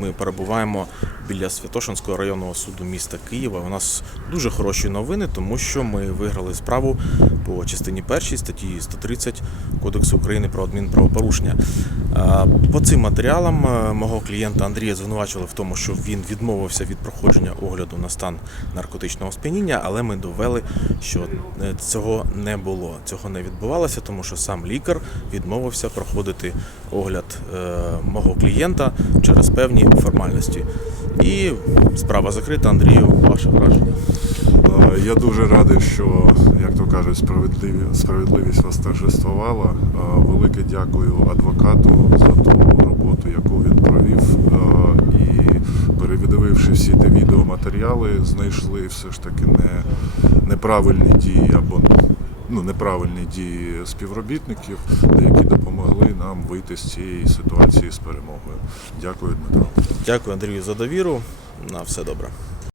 Ми перебуваємо біля Святошинського районного суду міста Києва. У нас дуже хороші новини, тому що ми виграли справу по частині першій статті 130 Кодексу України про адмінправопорушення. По цим матеріалам е, мого клієнта Андрія звинувачували в тому, що він відмовився від проходження огляду на стан наркотичного сп'яніння, але ми довели, що е, цього не було. Цього не відбувалося, тому що сам лікар відмовився проходити огляд е, мого клієнта через певні формальності. І справа закрита. Андрію, ваше враження. Е, Я дуже радий, що, як то кажуть, справедливі- справедливість восторжествувала. Е, Велике дякую адвокату за ту роботу, яку він провів. Е, І передививши всі ті відеоматеріали, знайшли все ж таки не, неправильні дії або ну, неправильні дії співробітників, які допомогли нам вийти з цієї ситуації з перемогою. Дякую, Дмитро. Дякую, Андрію, за довіру. На все добре.